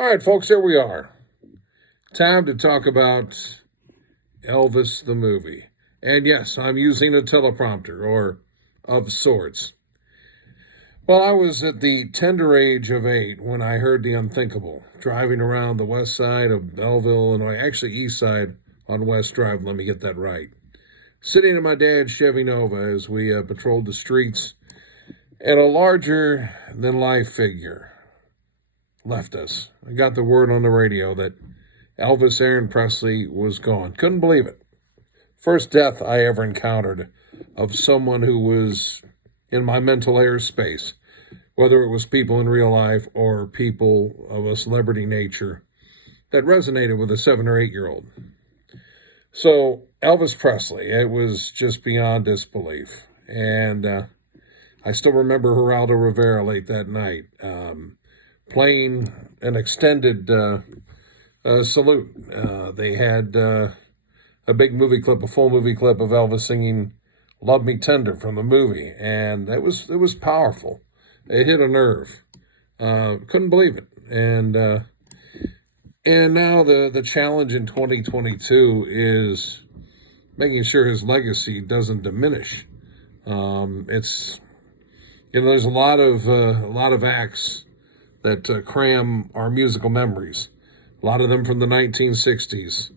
All right, folks, here we are. Time to talk about Elvis the movie. And yes, I'm using a teleprompter or of sorts. Well, I was at the tender age of 8 when I heard the unthinkable, driving around the west side of Belleville, Illinois, actually east side on West Drive, let me get that right. Sitting in my dad's Chevy Nova as we patrolled the streets, and a larger than life figure left us. I got the word on the radio that Elvis Aaron Presley was gone. Couldn't believe it. First death I ever encountered of someone who was in my mental airspace, whether it was people in real life or people of a celebrity nature that resonated with a 7 or 8-year-old. So Elvis Presley, it was just beyond disbelief. And I still remember Geraldo Rivera late that night playing an extended salute. They had a big movie clip, a full movie clip of Elvis singing "Love Me Tender" from the movie, and it was powerful. It hit a nerve. Couldn't believe it. And now the challenge in 2022 is making sure his legacy doesn't diminish. It's there's a lot of acts that cram our musical memories. A lot of them from the 1960s,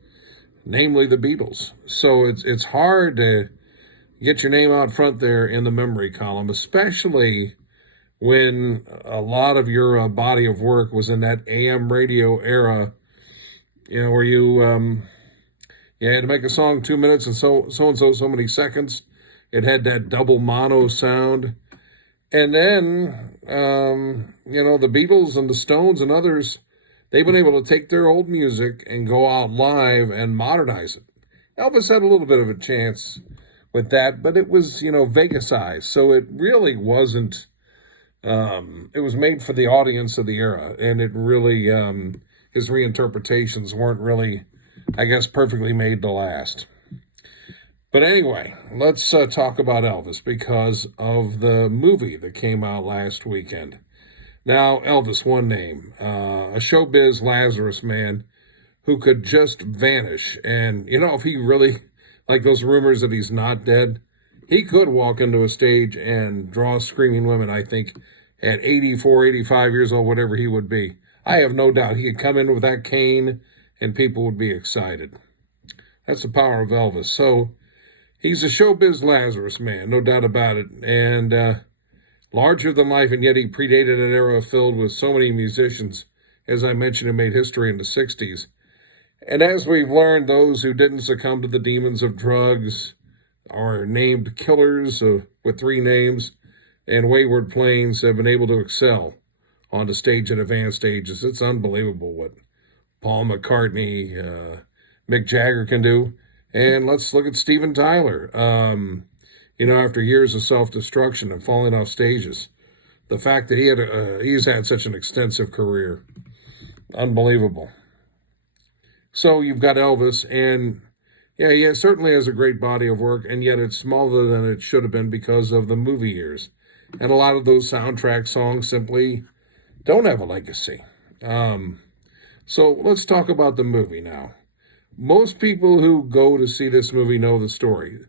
namely the Beatles. So it's hard to get your name out front there in the memory column, especially when a lot of your body of work was in that AM radio era, where you had to make a song 2 minutes and so many seconds. It had that double mono sound. And then, the Beatles and the Stones and others, they've been able to take their old music and go out live and modernize it. Elvis had a little bit of a chance with that, but it was, Vegasized. So it really wasn't, it was made for the audience of the era. And it really, his reinterpretations weren't really, I guess, perfectly made to last. But anyway, let's talk about Elvis because of the movie that came out last weekend. Now, Elvis, one name, a showbiz Lazarus man who could just vanish. And, if he really, like those rumors that he's not dead, he could walk into a stage and draw screaming women, I think, at 84, 85 years old, whatever he would be. I have no doubt he could come in with that cane and people would be excited. That's the power of Elvis. So he's a showbiz Lazarus man, no doubt about it. And larger than life, and yet he predated an era filled with so many musicians, as I mentioned, who made history in the 60s. And as we've learned, those who didn't succumb to the demons of drugs are named killers with 3 names, and wayward planes have been able to excel on the stage at advanced stages. It's unbelievable what Paul McCartney, Mick Jagger can do. And let's look at Steven Tyler. After years of self-destruction and falling off stages, the fact that he's had such an extensive career, unbelievable. So you've got Elvis, and he certainly has a great body of work, and yet it's smaller than it should have been because of the movie years. And a lot of those soundtrack songs simply don't have a legacy. So let's talk about the movie now. Most people who go to see this movie know the story.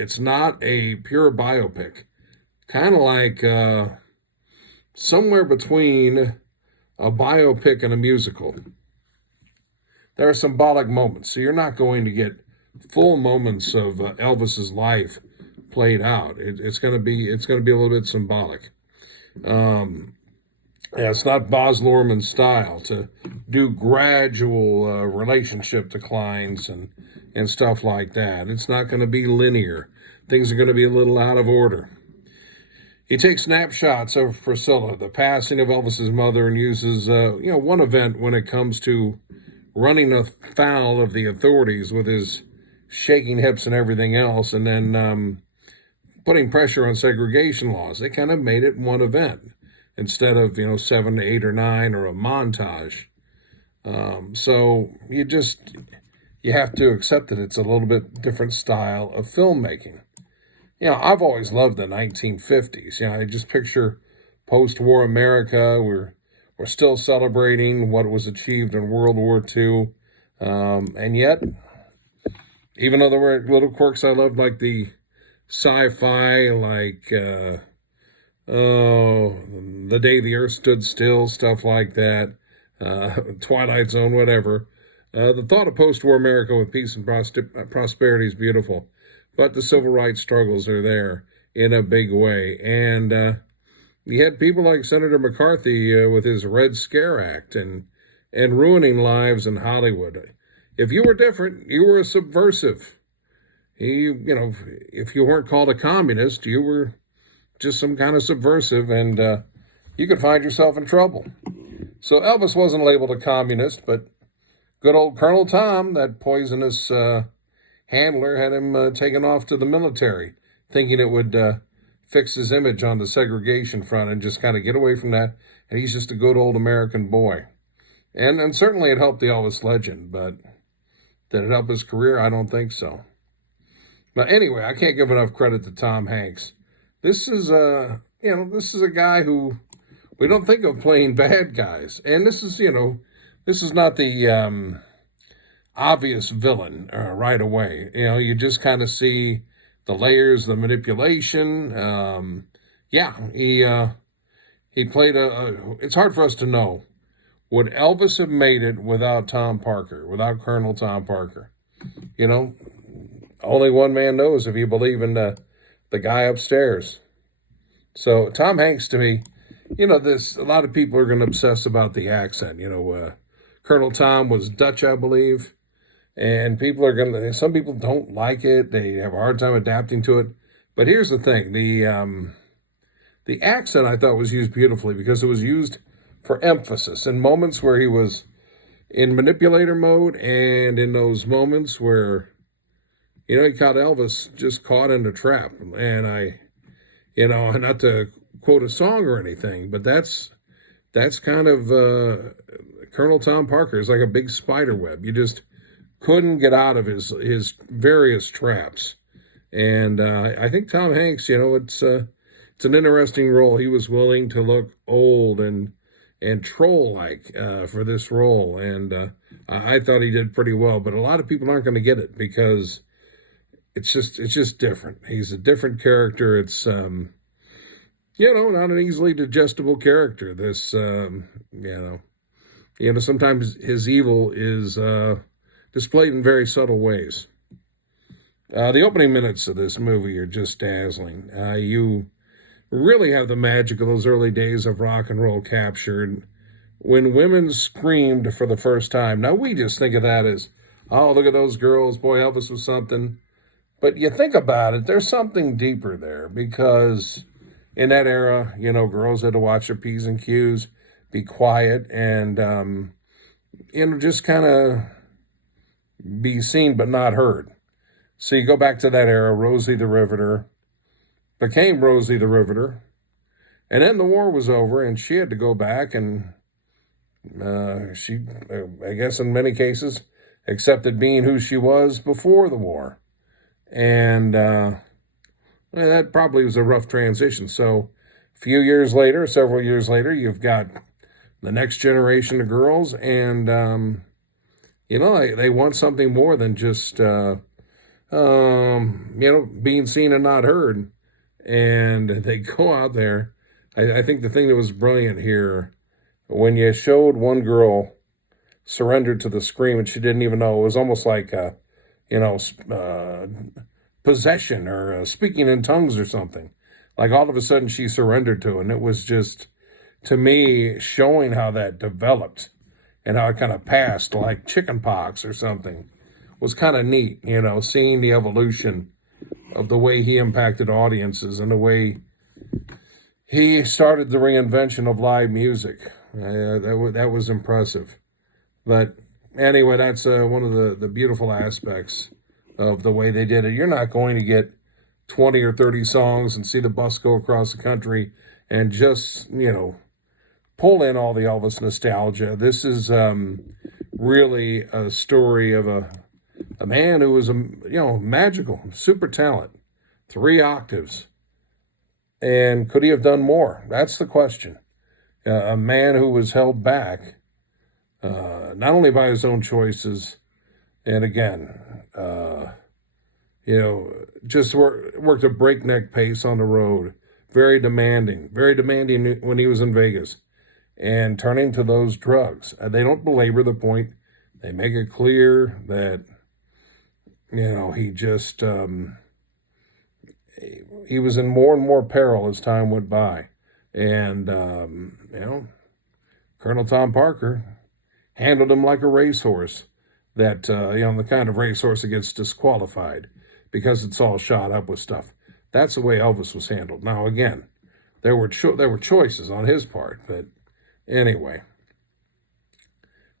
It's not a pure biopic. Kind of like somewhere between a biopic and a musical. There are symbolic moments, so you're not going to get full moments of Elvis's life played out. It's going to be a little bit symbolic. It's not Baz Luhrmann style to do gradual relationship declines and stuff like that. It's not going to be linear. Things are going to be a little out of order. He takes snapshots of Priscilla, the passing of Elvis's mother, and uses one event when it comes to running afoul of the authorities with his shaking hips and everything else, and then putting pressure on segregation laws. They kind of made it one event instead of 7, 8, or 9, or a montage. So you have to accept that it's a little bit different style of filmmaking. I've always loved the 1950s. I just picture post-war America. We're we're still celebrating what was achieved in World War II. And yet, even though there were little quirks I loved, like the sci-fi, like, The Day the Earth Stood Still, stuff like that, Twilight Zone, whatever. The thought of post-war America with peace and prosperity is beautiful, but the civil rights struggles are there in a big way. And you had people like Senator McCarthy with his Red Scare Act and ruining lives in Hollywood. If you were different, you were a subversive. If you weren't called a communist, you were just some kind of subversive, and you could find yourself in trouble. So Elvis wasn't labeled a communist, but good old Colonel Tom, that poisonous handler, had him taken off to the military, thinking it would fix his image on the segregation front and just kind of get away from that. And he's just a good old American boy. And certainly it helped the Elvis legend, but did it help his career? I don't think so. But anyway, I can't give enough credit to Tom Hanks. This is a guy who we don't think of playing bad guys. And this is not the obvious villain right away. You just kind of see the layers, the manipulation. He played it's hard for us to know. Would Elvis have made it without Tom Parker, without Colonel Tom Parker? Only one man knows, if you believe in the guy upstairs. So Tom Hanks, to me, a lot of people are going to obsess about the accent. Colonel Tom was Dutch, I believe, and some people don't like it. They have a hard time adapting to it. But here's the thing. The accent, I thought, was used beautifully because it was used for emphasis in moments where he was in manipulator mode, and in those moments where, he caught Elvis just caught in a trap. And not to quote a song or anything, but that's kind of Colonel Tom Parker is like a big spider web. You just couldn't get out of his various traps. And I think Tom Hanks, it's an interesting role. He was willing to look old and troll-like for this role, and I thought he did pretty well. But a lot of people aren't going to get it because it's just different. He's a different character. It's not an easily digestible character. This sometimes his evil is displayed in very subtle ways. The opening minutes of this movie are just dazzling. You really have the magic of those early days of rock and roll captured when women screamed for the first time. Now, we just think of that as, oh, look at those girls. Boy, Elvis was something. But you think about it, there's something deeper there, because in that era, girls had to watch their P's and Q's, be quiet, and, just kind of be seen but not heard. So you go back to that era, Rosie the Riveter became Rosie the Riveter, and then the war was over, and she had to go back, and she, I guess in many cases, accepted being who she was before the war. And that probably was a rough transition. So several years later, you've got the next generation of girls, and, they want something more than just, being seen and not heard. And they go out there. I think the thing that was brilliant here, when you showed one girl surrendered to the scream and she didn't even know, it was almost like, possession or speaking in tongues or something. Like all of a sudden she surrendered to it. And it was just, to me, showing how that developed and how it kind of passed like chicken pox or something was kind of neat, seeing the evolution of the way he impacted audiences and the way he started the reinvention of live music. That was impressive. But anyway, that's one of the beautiful aspects of the way they did it. You're not going to get 20 or 30 songs and see the bus go across the country and just, pull in all the Elvis nostalgia. This is really a story of a man who was, magical, super talent, 3 octaves. And could he have done more? That's the question. a man who was held back, not only by his own choices, and again, just worked a breakneck pace on the road, very demanding when he was in Vegas, and turning to those drugs. They don't belabor the point. They make it clear that, he just, he was in more and more peril as time went by. And, Colonel Tom Parker handled him like a racehorse that, the kind of racehorse that gets disqualified because it's all shot up with stuff. That's the way Elvis was handled. Now, again, there were choices on his part, but anyway.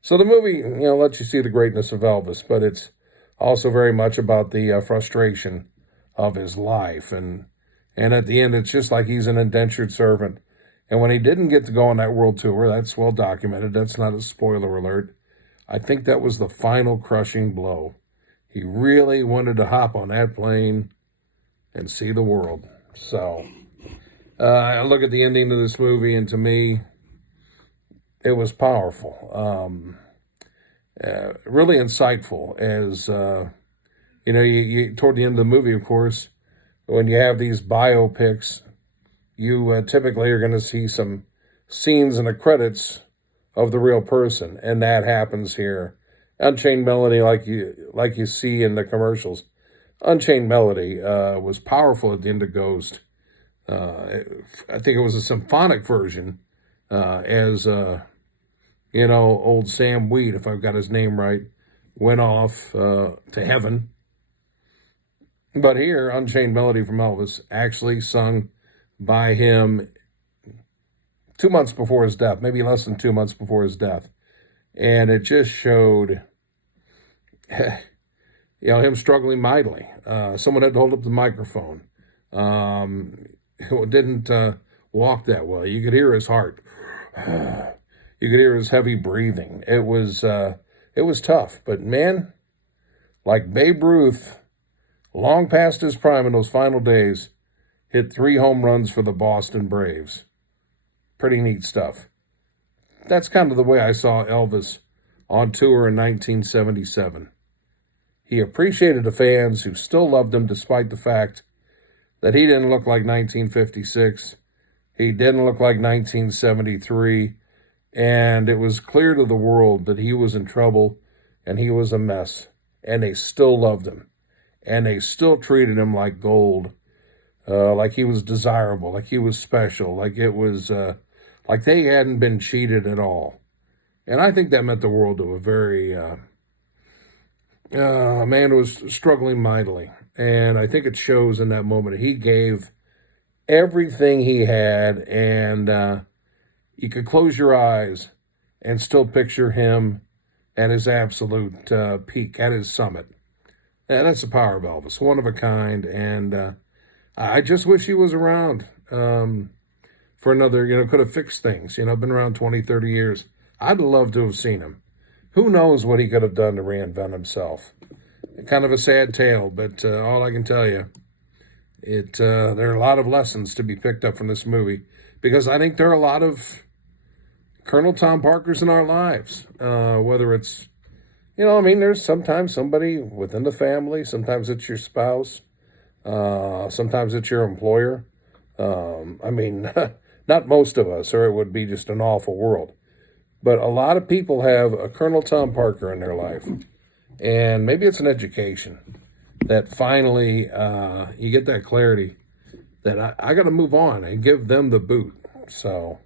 So the movie, lets you see the greatness of Elvis, but it's also very much about the frustration of his life. And at the end, it's just like he's an indentured servant. And when he didn't get to go on that world tour, that's well documented. That's not a spoiler alert. I think that was the final crushing blow. He really wanted to hop on that plane and see the world. So I look at the ending of this movie, and to me, it was powerful. Really insightful as, you toward the end of the movie, of course, when you have these biopics, you typically are going to see some scenes in the credits of the real person, and that happens here. Unchained Melody, like you see in the commercials. Unchained Melody was powerful at the end of Ghost. I think it was a symphonic version, as old Sam Weed, if I've got his name right, went off to heaven. But here, Unchained Melody from Elvis, actually sung by him 2 months before his death, maybe less than 2 months before his death. And it just showed, him struggling mightily. Someone had to hold up the microphone. It didn't walk that well. You could hear his heart. You could hear his heavy breathing. It was tough. But man, like Babe Ruth, long past his prime in those final days, hit 3 home runs for the Boston Braves. Pretty neat stuff. That's kind of the way I saw Elvis on tour in 1977. He appreciated the fans who still loved him despite the fact that he didn't look like 1956. He didn't look like 1973. And it was clear to the world that he was in trouble and he was a mess. And they still loved him. And they still treated him like gold, like he was desirable, like he was special, like it was, like they hadn't been cheated at all. And I think that meant the world to a very, man who was struggling mightily. And I think it shows in that moment. He gave everything he had, and you could close your eyes and still picture him at his absolute peak, at his summit. And that's the power of Elvis, one of a kind. And I just wish he was around for another, could have fixed things. Been around 20, 30 years. I'd love to have seen him. Who knows what he could have done to reinvent himself. Kind of a sad tale, but all I can tell you, there are a lot of lessons to be picked up from this movie, because I think there are a lot of Colonel Tom Parkers in our lives, whether it's, there's sometimes somebody within the family, sometimes it's your spouse, sometimes it's your employer. Not most of us, or it would be just an awful world. But a lot of people have a Colonel Tom Parker in their life. And maybe it's an education that finally you get that clarity that I got to move on and give them the boot. So,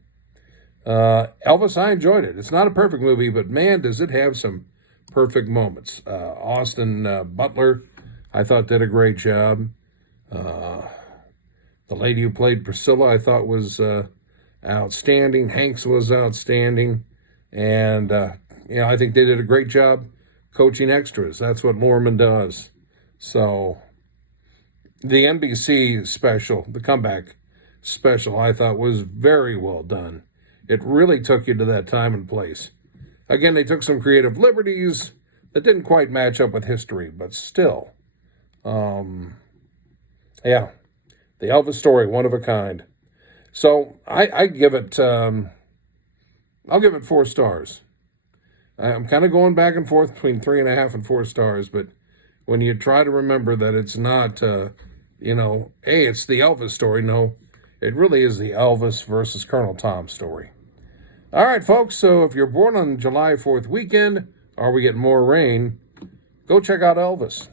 Elvis, I enjoyed it. It's not a perfect movie, but man, does it have some perfect moments. Austin Butler, I thought, did a great job. The lady who played Priscilla, I thought, was outstanding. Hanks was outstanding. And, I think they did a great job coaching extras. That's what Lorman does. So the NBC special, the comeback special, I thought was very well done. It really took you to that time and place. Again, they took some creative liberties that didn't quite match up with history, but still. The Elvis story, one of a kind. So I give it I'll give it 4 stars. I'm kind of going back and forth between 3.5 and 4 stars, but when you try to remember that it's not, hey, it's the Elvis story. No, it really is the Elvis versus Colonel Tom story. All right, folks, so if you're born on July 4th weekend, or we get more rain, go check out Elvis.